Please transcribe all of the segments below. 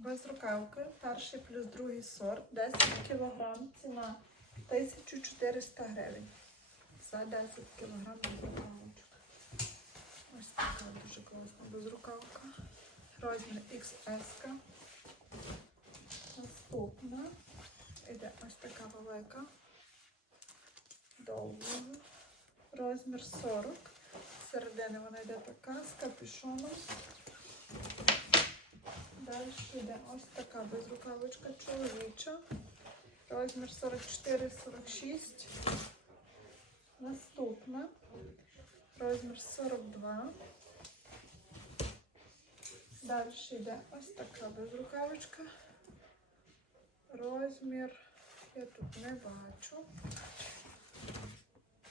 Безрукавка, перший плюс другий сорт, 10 кг, ціна 1400 гривень. За 10 кг безрукавочка. Ось така дуже класна безрукавка. Розмір XS. Наступна. Іде ось така велика. Довга. Розмір 40. Середини вона йде така з капюшоном. Далі йде ось така безрукавочка чоловіча. Розмір 44-46. Наступна. Розмір 42. Далі йде ось така безрукавочка. Розмір я тут не бачу.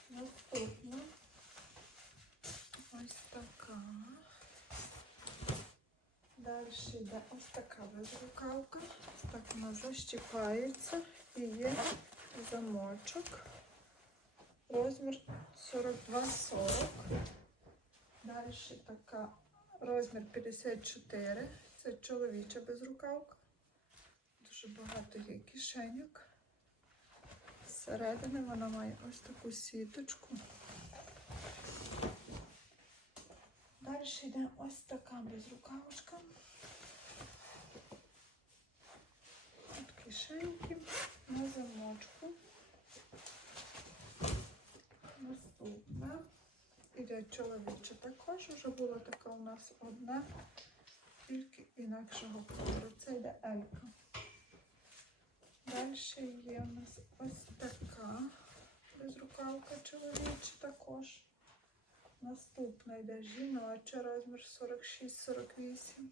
Наступна. Ось така. Далі йде ось така безрукавка. Так вона защіпається і є замочок. Розмір 42-40. Далі така розмір 54. Це чоловіча безрукавка. Дуже багато є кишеньок. Зсередини вона має ось таку сіточку. Далі йде ось така безрукавочка. От кишеньки на замочку. Наступна. Іде чоловіча також. Вже була така у нас одна, тільки інакшого кольору. Це йде Елька. Далі є у нас ось така безрукавка чоловіча також. Наступна йде жіноча, розмір 46-48.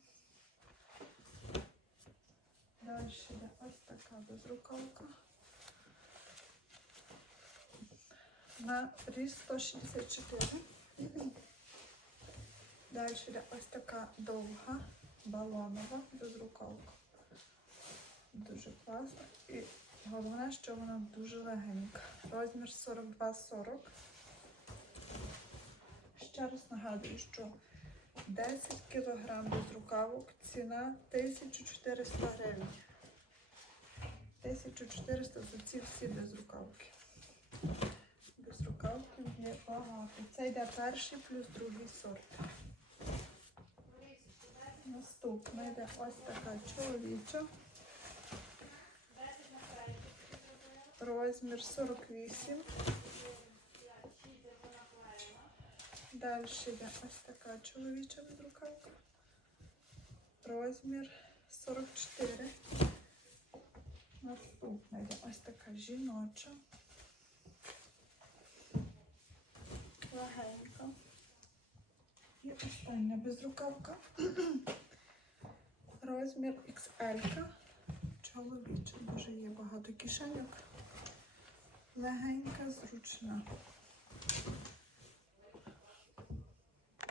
Далі йде ось така безрукавка. На ріст 164. Далі йде ось така довга балонова безрукавка. Дуже класна. І головне, що вона дуже легенька. Розмір 42-40. Ще раз нагадую, що 10 кг без рукавок ціна 1400 гривень. 1400 за ці всі безрукавки. Безрукавки є багато. Це йде перший плюс другий сорт. Наступна йде ось така чоловіча. Розмір 48. Далі йде ось така чоловіча безрукавка. Розмір 44. Наступна йде ось така жіноча. Легенька. І остання безрукавка. Розмір XL. Чоловіча. Дуже є багато кишеньок. Легенька, зручна.